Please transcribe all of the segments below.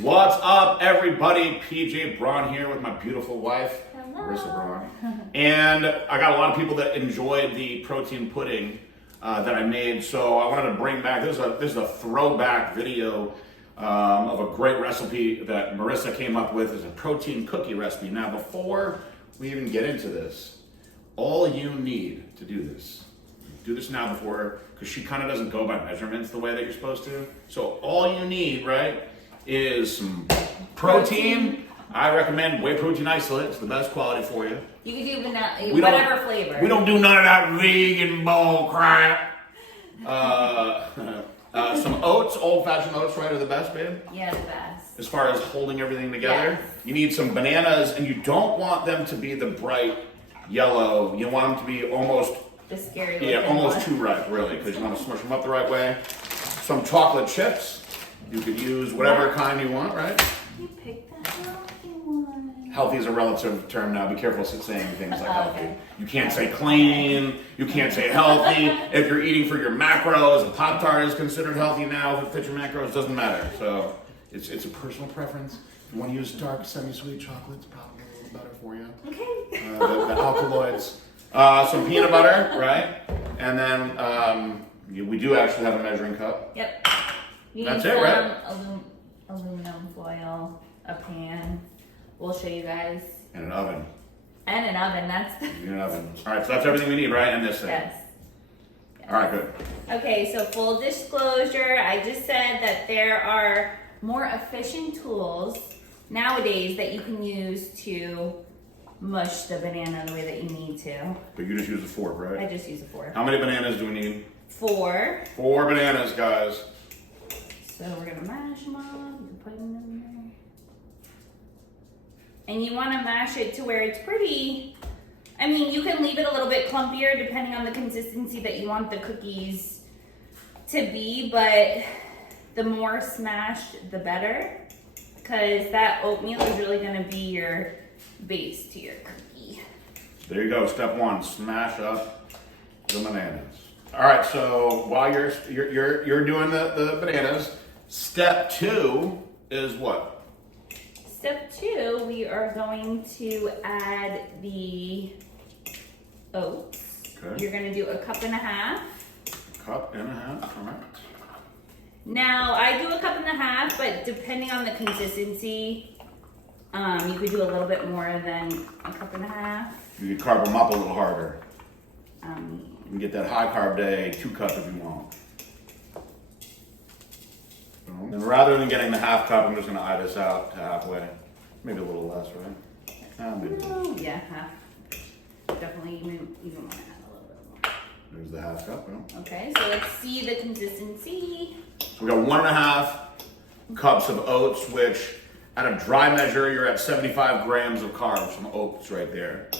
What's up, everybody? PJ Braun here with my beautiful wife, Hello. Marissa Braun. And I got a lot of people that enjoyed the protein pudding that I made, so I wanted to bring back, this is a throwback video of a great recipe that Marissa came up with. It's a protein cookie recipe. Now, before we even get into this, all you need to do this, now before, because she kind of doesn't go by measurements the way that you're supposed to. So all you need, right, is some protein. I recommend whey protein isolate. It's the best quality for you. You can do vanilla, whatever flavor. We don't do none of that vegan bull crap. Some oats, old-fashioned oats, right, are the best, babe? Yeah, the best. As far as holding everything together. Yes. You need some bananas, and you don't want them to be the bright yellow. You want them to be almost, The scary yeah, looking almost one. too ripe, really, because you want to smush them up the right way. Some chocolate chips. You could use whatever kind you want, right? You picked the healthy one. Healthy is a relative term now. Be careful saying things like healthy. Okay. You can't say clean. You can't say healthy. If you're eating for your macros, a Pop-Tart is considered healthy now. If it fits your macros, doesn't matter. So it's a personal preference. If you want to use dark, semi-sweet chocolate, it's probably a little better for you. Okay. The alkaloids. Some peanut butter, right? And then we do actually have a measuring cup. Yep. You That's need it, some right? aluminum foil, a pan. We'll show you guys. And an oven. And an oven, that's the... You need an oven. All right, so that's everything we need, right? And this thing. Yes. All right, good. Okay, so full disclosure, I just said that there are more efficient tools nowadays that you can use to mush the banana the way that you need to. But you just use a fork, right? I just use a fork. How many bananas do we need? 4. 4 bananas, guys. So we're gonna mash them up, you can put them in there. And you wanna mash it to where it's pretty, I mean, you can leave it a little bit clumpier depending on the consistency that you want the cookies to be, but the more smashed, the better, because that oatmeal is really gonna be your base to your cookie. There you go. Step 1: smash up the bananas. All right. So while you're doing the bananas, step 2 is what? Step 2, we are going to add the oats. Okay. You're gonna do a cup and a half. Cup and a half. All right. Now, I do a cup and a half, but depending on the consistency, you could do a little bit more than a cup and a half. You can carb them up a little harder. You can get that high carb day, 2 cups if you want. And rather than getting the half cup, I'm just going to eye this out to halfway. Maybe a little less, right? Maybe. Oh, yeah, half. Definitely even want to add a little bit more. There's the half cup. Yeah. Okay, so let's see the consistency. We got 1.5 cups of oats, which at a dry measure, you're at 75 grams of carbs from oats right there.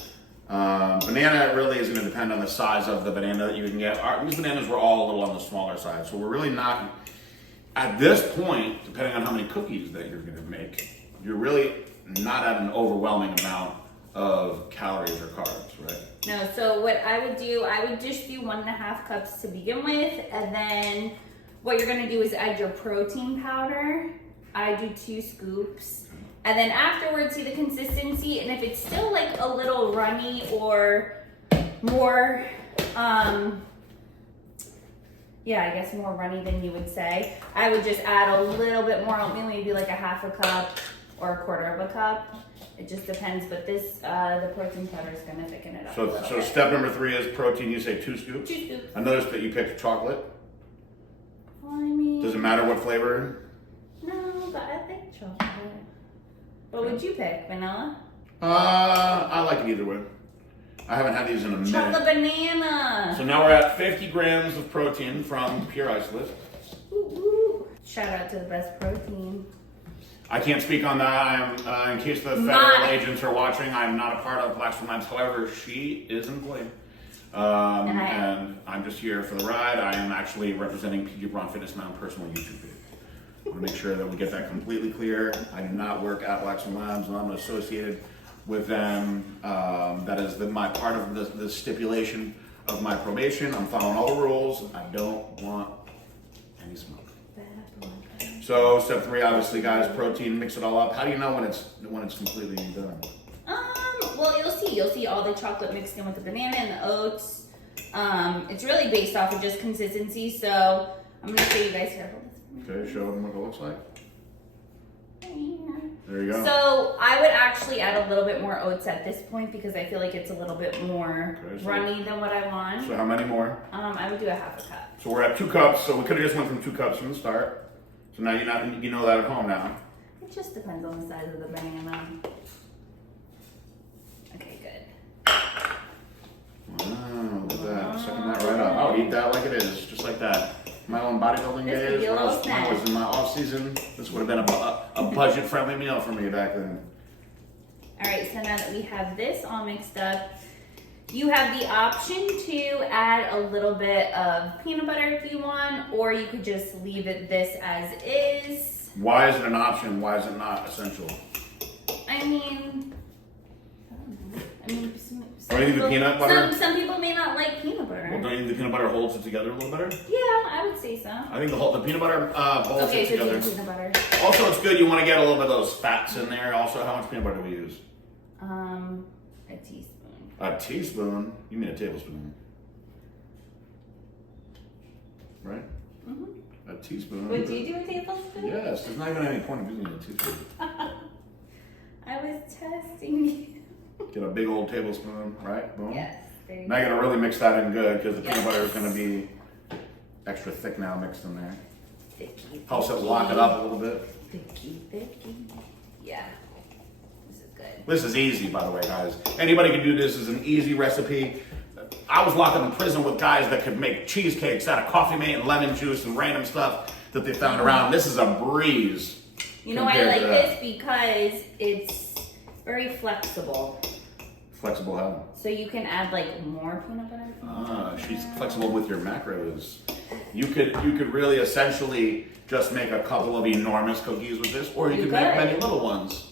Banana really is going to depend on the size of the banana that you can get. These bananas were all a little on the smaller side, so we're really not, at this point, depending on how many cookies that you're going to make, you're really not at an overwhelming amount of calories or carbs, right? No, so what I would do, I would just do 1.5 cups to begin with, and then what you're gonna do is add your protein powder. I do 2 scoops. And then afterwards, see the consistency, and if it's still like a little runny or more, yeah, I guess more runny than you would say, I would just add a little bit more oatmeal, maybe like a 1/2 cup or 1/4 of a cup. It just depends, but this, the protein powder is gonna thicken it up a little So bit. step number 3 is protein. You say 2 scoops? 2 scoops. I noticed that you picked chocolate. Well, I mean, Does it matter what flavor? no, but I think chocolate. What would you pick? Vanilla? I like it either way. I haven't had these in a minute. Chocolate banana. So now we're at 50 grams of protein from Pure Isolate. Ooh, ooh. Shout out to the best protein. I can't speak on that. I'm, in case the federal agents are watching, I'm not a part of Black Swan Labs. However, she is employed. And I'm just here for the ride. I am actually representing PJ Braun Fitness, my own personal YouTube page. I want to make sure that we get that completely clear. I do not work at Black Swan Labs, and I'm associated with them. That is my part of the stipulation of my probation. I'm following all the rules. I don't want any smoke. So step 3, obviously, guys, protein. Mix it all up. How do you know when it's completely done? Well, you'll see. You'll see all the chocolate mixed in with the banana and the oats. It's really based off of just consistency. So I'm gonna show you guys here. Okay, show them what it looks like. There you go. So I would actually add a little bit more oats at this point because I feel like it's a little bit more Okay, so- runny than what I want. So how many more? I would do a half a cup. So we're at 2 cups. So we could have just went from 2 cups from the start. So now you know that at home now. It just depends on the size of the banana. Okay, good. Wow, look at that. Sucking that right up. I would eat that like it is, just like that. My own bodybuilding This would days, be a when I little was in my off season, this would have been a budget-friendly meal for me back then. All right, so now that we have this all mixed up, you have the option to add a little bit of peanut butter if you want, or you could just leave it this as is. Why is it an option? Why is it not essential? I mean, I don't know. I mean, some Or you think the peanut butter? Some people may not like peanut butter. Well, don't you think the peanut butter holds it together a little better? Yeah, I would say so. I think the peanut butter holds Okay, it so together. do peanut butter. Also, it's good. You want to get a little bit of those fats in there. Also, how much peanut butter do we use? A teaspoon. A teaspoon. You mean a tablespoon? Right? Mm-hmm. A teaspoon. Would you do a tablespoon? Yes. There's not even any point of using a teaspoon. I was testing you. Get a big old tablespoon, right? Boom. Yes. There you Now you go. gotta really mix that in good because the Yes. peanut butter is gonna be extra thick now mixed in there. Thicky, Helps it thicky. lock it up a little bit. Thicky, thicky. Yeah. This is good. This is easy, by the way, guys. Anybody can do this. This is an easy recipe. I was locked up in prison with guys that could make cheesecakes out of coffee mate and lemon juice and random stuff that they found around. This is a breeze. You know why I compared like to that. this? Because it's very flexible. Flexible how? So you can add like more peanut butter. She's flexible with your macros. You could really essentially just make a couple of enormous cookies with this, or you You could make could. many little ones.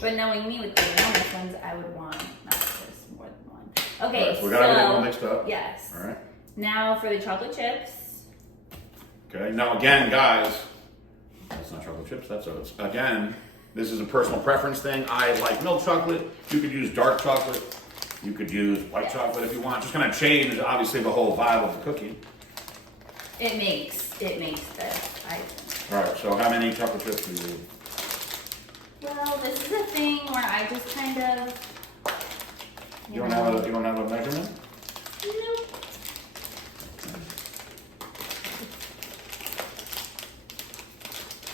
But knowing me with the enormous ones, I would want not just more than one. Okay, Alright, so we got everything all mixed up. Yes. All right. Now for the chocolate chips. Okay. Now again, guys, that's not chocolate chips. That's oats. Again, this is a personal preference thing. I like milk chocolate. You could use dark chocolate. You could use white chocolate if you want. Just gonna change, obviously, the whole vibe of the cookie. It makes the icing. All right. So how many chocolate chips do you use? Well, this is a thing where I just kind of. You don't have a measurement? Nope.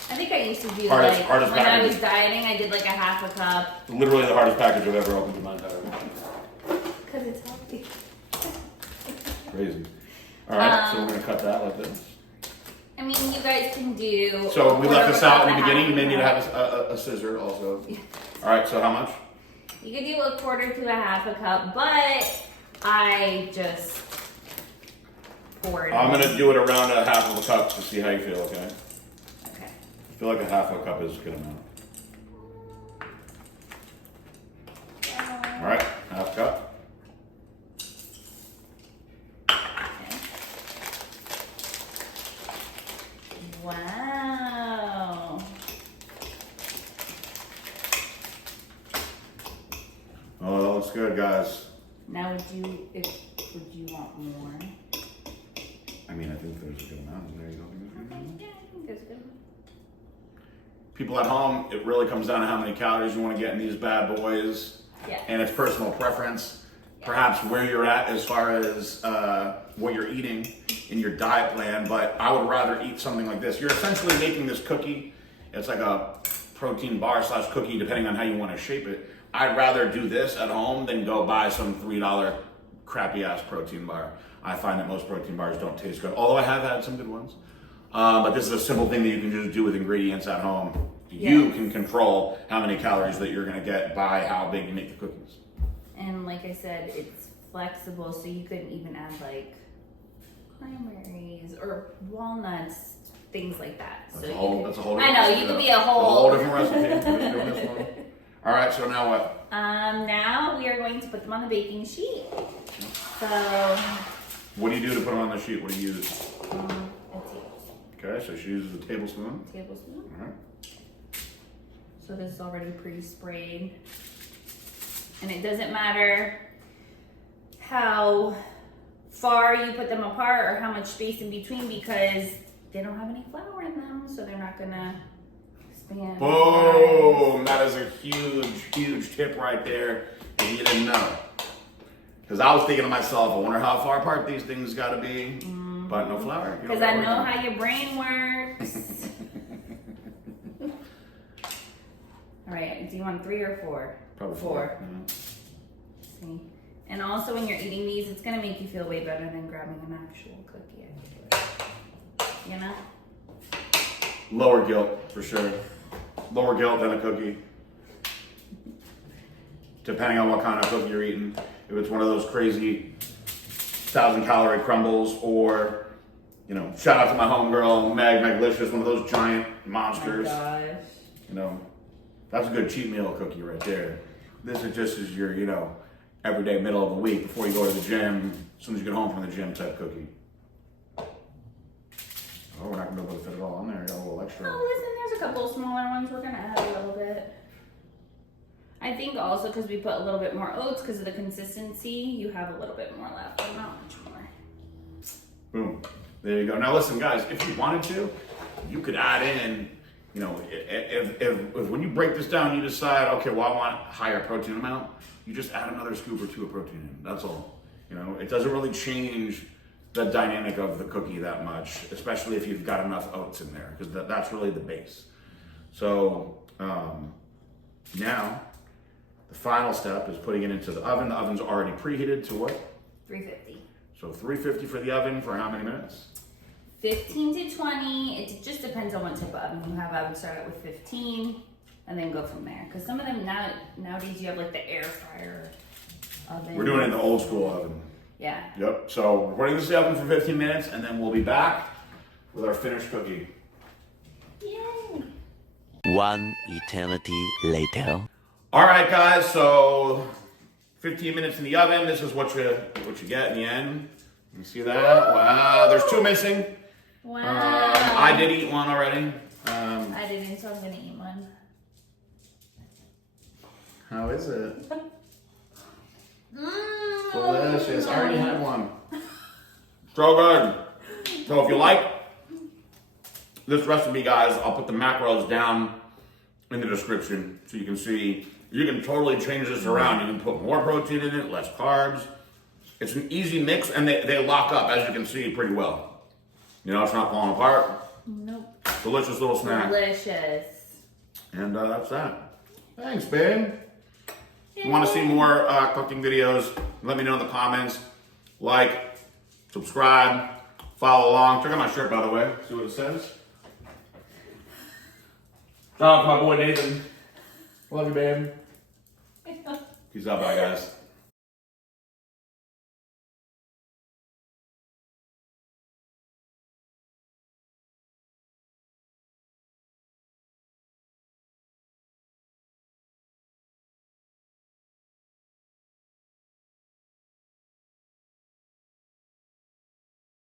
I think I used to do Hardest when I package. was dieting, I did like a half a cup Literally the hardest package I've ever opened in my entire life. because it's healthy. Crazy. All right. So we're gonna cut that like this. I mean, you guys can do. So we left this out in the a beginning. You may half need to cup. have a scissor also. All right. So how much? You could do a quarter to a half a cup, but I just poured. I'm gonna do it around a half of a cup to see how you feel. Okay. Okay. I feel like a half of a cup is a good amount. All right, half cup. Wow. Oh, that looks good, guys. Now would you want more? I mean, I think there's a good amount in there. You don't think there's a good amount? Yeah, I think that's good. People at home, it really comes down to how many calories you want to get in these bad boys, Yeah. and it's personal preference. Perhaps where you're at as far as what you're eating in your diet plan, but I would rather eat something like this. You're essentially making this cookie. It's like a protein bar / cookie, depending on how you want to shape it. I'd rather do this at home than go buy some $3 crappy ass protein bar. I find that most protein bars don't taste good, although I have had some good ones. But this is a simple thing that you can just do with ingredients at home. You can control how many calories that you're going to get by how big you make the cookies. And like I said, it's flexible, so you could even add like cranberries or walnuts, things like that. That's so a whole. you That's a whole. I different know recipe, you could though. be a It's whole. different recipe. We're just doing this one. All right. So now what? Now we are going to put them on the baking sheet. So, What do you do to put them on the sheet? What do you use? let's see. Okay, so she uses a tablespoon. Tablespoon. All right. So this is already pre-sprayed. And it doesn't matter how far you put them apart or how much space in between because they don't have any flour in them, so they're not gonna expand. Boom! That is a huge tip right there. If you didn't know. Because I was thinking to myself, I wonder how far apart these things gotta be. But no flour. Because I know how your brain works. All right, do you want 3 or 4? Probably 4. Yeah. See? And also when you're eating these, it's gonna make you feel way better than grabbing an actual cookie. I feel like. You know? Lower guilt, for sure. Lower guilt than a cookie. Depending on what kind of cookie you're eating. If it's one of those crazy 1,000-calorie crumbles or, you know, shout out to my homegirl, Maglicious, one of those giant monsters. Oh my gosh. You know, that's a good cheat meal cookie right there. This is just as your, you know, everyday middle of the week before you go to the gym, as soon as you get home from the gym type cookie. Oh, we're not gonna be able to fit it all on there. I got a little extra. Oh, listen, there's a couple smaller ones. We're gonna add a little bit. I think also because we put a little bit more oats because of the consistency, you have a little bit more left, but not much more. Boom. There you go. Now listen, guys, if you wanted to, you could add in, you know, if when you break this down, you decide, okay, well, I want a higher protein amount, you just add another scoop or 2 of protein in. That's all. You know, it doesn't really change the dynamic of the cookie that much, especially if you've got enough oats in there, because that's really the base. So now, the final step is putting it into the oven. The oven's already preheated to what? 350. So 350 for the oven for how many minutes? 15 to 20. It just depends on what type of oven you have. I would start out with 15 and then go from there. Because some of them nowadays you have like the air fryer oven. We're doing it in the old school oven. Yeah. Yep. So we're putting this in the oven for 15 minutes, and then we'll be back with our finished cookie. Yay. One eternity later. All right, guys. So 15 minutes in the oven. This is what you get in the end. You see that? Wow. There's 2 missing. Wow. I did eat one already. I didn't, so I'm gonna eat one. How is it? Mmm. Delicious. I already had one. So good. So if you like this recipe, guys, I'll put the macros down in the description so you can see. You can totally change this around. You can put more protein in it, less carbs. It's an easy mix, and they lock up, as you can see, pretty well. You know, it's not falling apart. Nope. Delicious little snack. Delicious. And that's that. Thanks, babe. If you want to see more cooking videos, let me know in the comments. Like, subscribe, follow along. Check out my shirt, by the way. See what it says. Shout out to my boy Nathan. Love you, babe. Peace out, bye, guys.